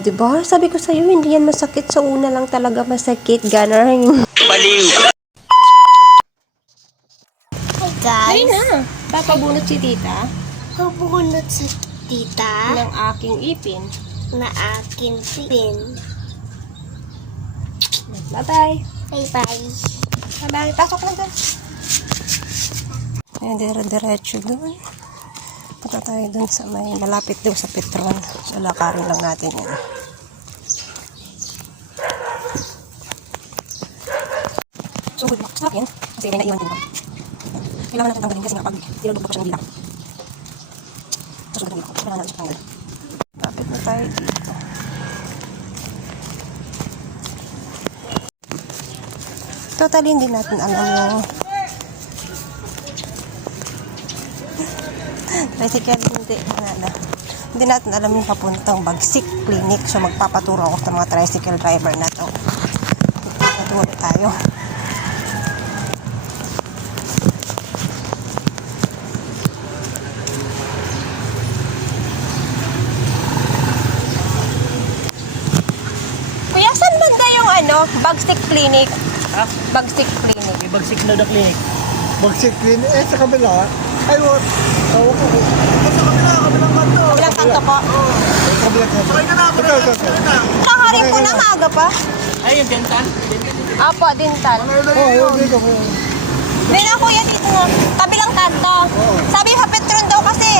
diba? Sabi ko sa'yo, hindi yan masakit. Sa una lang talaga masakit. Ganon. Baliw! Hi guys! Ay na. Papabunot si tita Pabunot sa tita ng aking ipin. na akin pin. Bye-bye. Bye-bye. Bye-bye. Pasok na dun. Ayan, dire-diretso dun. Punta tayo dun sa may malapit dun sa Petron. So, lakarin lang natin yan. So, good luck sa akin. Kasi may naiwan din ako. Kailangan natin tanggalin kasi nga pag tinulog pa siyang bilang. Susunod ko. Kailangan natin siya tanggalin. Lapit na tayo dito. Totally hindi natin alam yung tricycle, hindi natin alam yung papuntang Bagsik Clinic. So magpapaturo ako sa mga tricycle driver na to. Magpapaturo tayo. Kuya, saan banda yung Bagsik Clinic? Ha? Bagsik Clinic. Ibagsik na the clinic. Bagsik Clinic, sa kabila. Ay, what? Tawag ko. Sa kabila, kabilang kanto. Kabilang kanto po. Kabilang kanto. Sakay ka na, Kakarin po na maaga pa. Ay, yung dental? Apo, dental. yun dito. May na kuya dito na. Kabilang kanto. Sabi sa Petron daw kasi.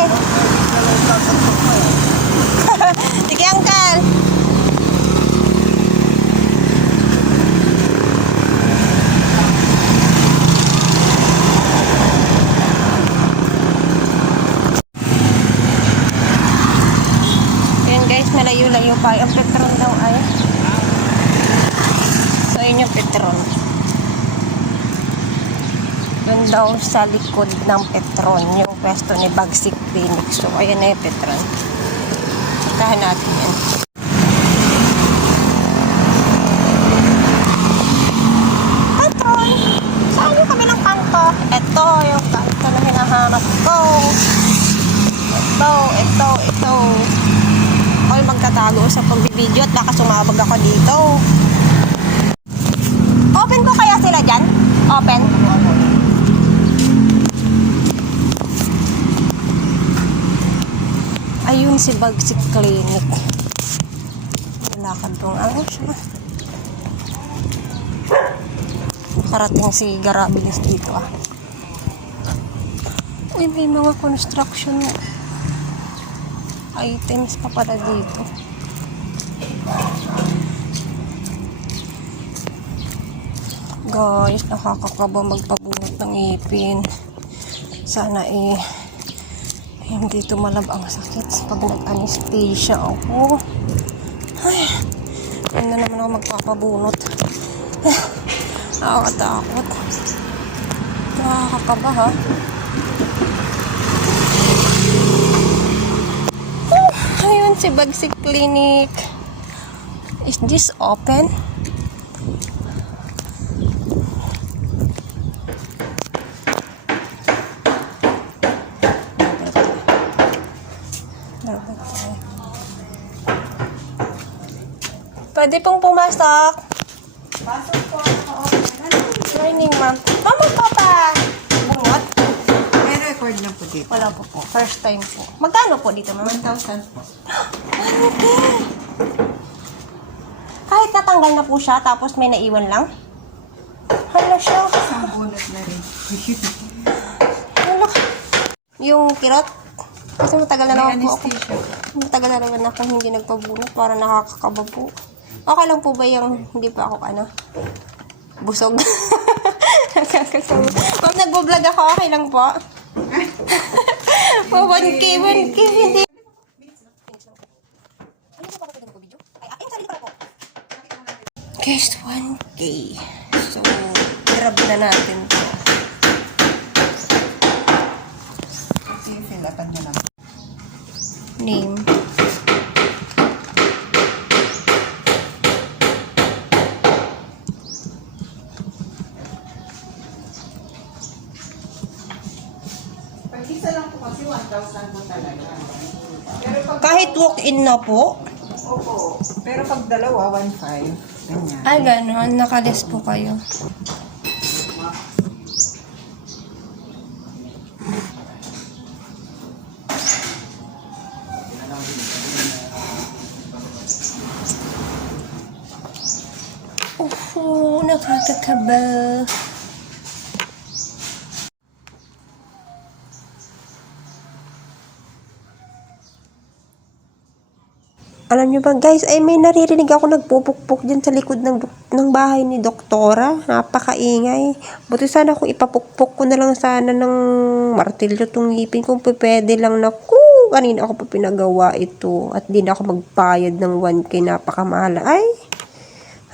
Sige, Uncle. Ayan guys, malayo-layo pa. Ang Petron daw ay. So, yun yung Petron. Doon daw sa likod ng Petron, yung pwesto ni Bagsik Clinic. So, ayan na yung Petron. Puntahan natin yan. Petron! Saan yung kabilang kanto? Ito yung kanto na hinahanap ko. Ito. Ako magtatago sa pagbibideo at baka sumabag ako dito. Open ko kaya sila dyan? Open? Ayun si Bagsik Clinic. Lakad dong ano siya. Nakarating si Garabilis dito ah. Uy, may mga construction items pa pala dito. Guys, nakakakaba magpabunot ng ipin. Sana hindi tumalab ang sakit pag nag-anesthesia ako. Ay, hindi na naman ako magpapabunot. Nakakatakot. Nakakakaba ha. Ayun si Bagsik Clinic. Is this open? Pwede pong pumasok. Pasok po ako. Morning, ma'am. Mama po pa. Bungot? May record na po dito. Wala po po. First time po. Magkano po dito, ma'am? 1,000 po. Okay. Kahit natanggal na po siya, tapos may naiwan lang? Hala siya. Isang bunot na rin. Hala. Yung kirot? Kasi matagal na May naman po ako. anesthesia. Matagal na naman ako hindi nagpabunot para nakakakaba po. Okay lang po ba yung hindi pa ako busog? Nakakasama. Pag nagbo-vlog ako, okay lang po. Po, 1K, hindi. Guys, 1K. So, grab na natin to. Fill-upan nyo lang. Name. Pag-isa lang po kasi 1,000 po talaga. Pero pag Kahit walk-in na po, Opo. Pero pag dalawa, 1.5. Ganyan. Ay, gano'n. Nakalis po kayo. Nakakakaba. Alam nyo ba guys, ay may naririnig ako nagpupukpok dyan sa likod ng bahay ni Doktora. Napakaingay. Buti sana kung ipapukpok ko na lang sana ng martilyo tong ngipin kung pwede lang na kanina ako pa pinagawa ito. At di na ako magbayad ng 1K, napakamahal. Ay,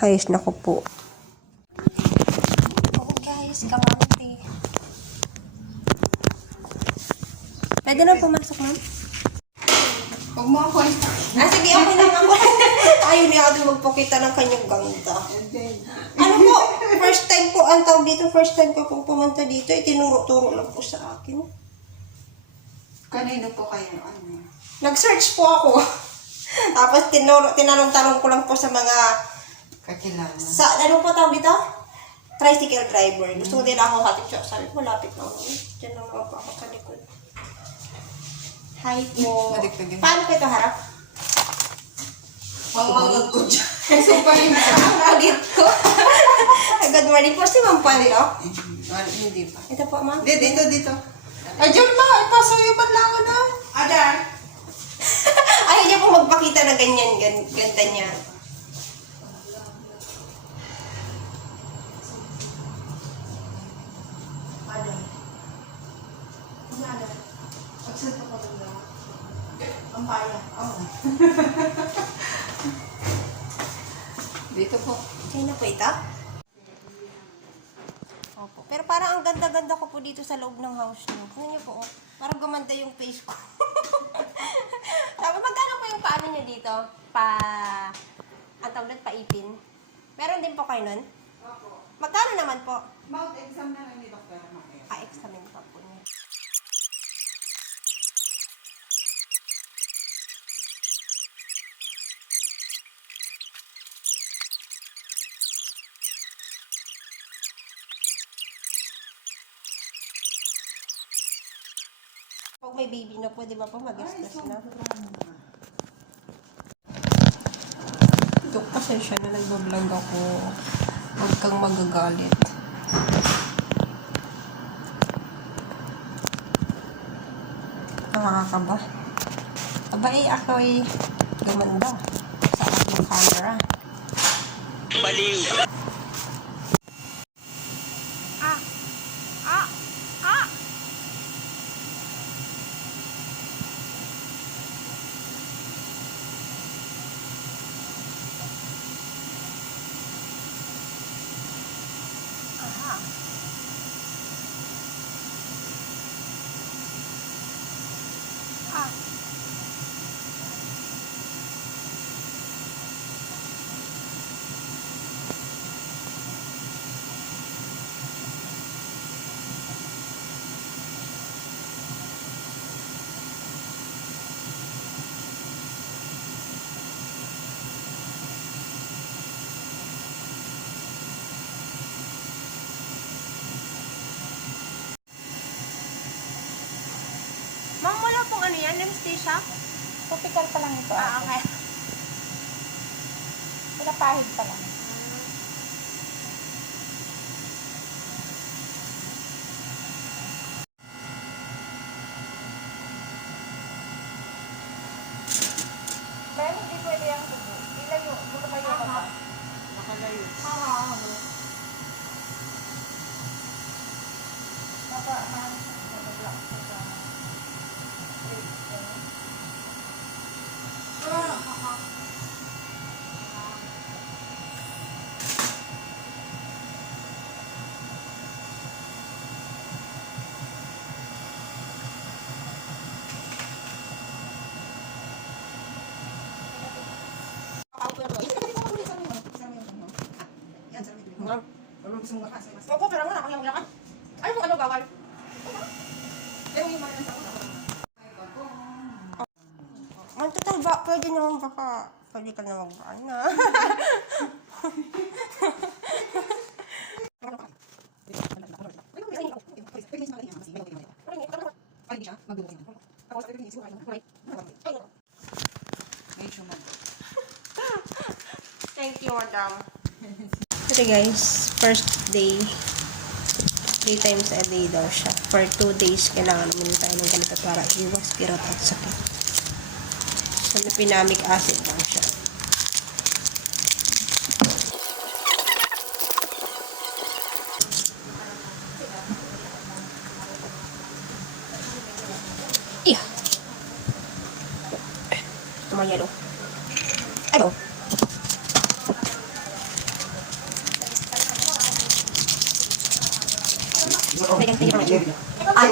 hayos na ko po. Oh guys, kamante. Pwede na pumasok, ma'am? Huwag mo ako. Sige, okay lang ako. Ayaw niya ako din magpakita ng kanyang ganda. Ano po, first time po, ang tawag dito, first time ko pong pumunta dito, itinuro-turo lang po sa akin. Kanino po kayo? Ano? Nag-search po ako. Tapos tinanong-tanong ko lang po sa mga, Kakilala. ano po tawag dito? Tricycle driver. Gusto ko din ako hatid siya. Sabi ko, lapit na ako. Diyan lang naman po ako sa likod. Hi po. Madik-madik. Paano ko ito harap? Mangangag ko dyan. Kasi pa yun Ang agit ko. Good morning po. Si Ma'am Palo. Hindi pa. Ito po, ma'am. Hindi, dito. Ay, dyan ma. Ipasuyo man lang ako na. Adan. Ayaw niya po magpakita na ganyan, ganda niya. Ang paya. Oo. Dito po. Kaya na po ito? Opo. Pero parang ang ganda-ganda ko po dito sa loob ng house niyo. Tingnan niyo po, oh. Parang gumanda yung face ko. Sabi, magkano po yung paano niyo dito? Ang tawag doon, paipin? Meron din po kayo nun? Opo. Magkano naman po? Mouth exam na lang ni Dr. Makia. Examen pa po niya. Pag may baby na po, di ba po, magastos na. Dok, pasensya na nag-vlog ako. Huwag kang magagalit. Nakakaba. Aba ako ay gumanda sa aking camera. Baliw. Ma'am, wala pong ano yan, anesthesia? Topical pa lang ito. Okay. Pinapahid pa lang. Pero hindi pwede yung dugo. Ilayo. Buto kayo ka. Nakalayo. Opo, pero nga ako yung lakad. Ay, kung ano gawal. Ang total ba, pwede naman baka. Pwede ka na magbaan na. Thank you, madam. Okay guys, first day. 3 times a day daw siya. For 2 days, kailangan naman tayo ng ganito para iwas kirot at sakit. So, pinamic acid lang siya. Iya. Tumayalo. Ano? Ay,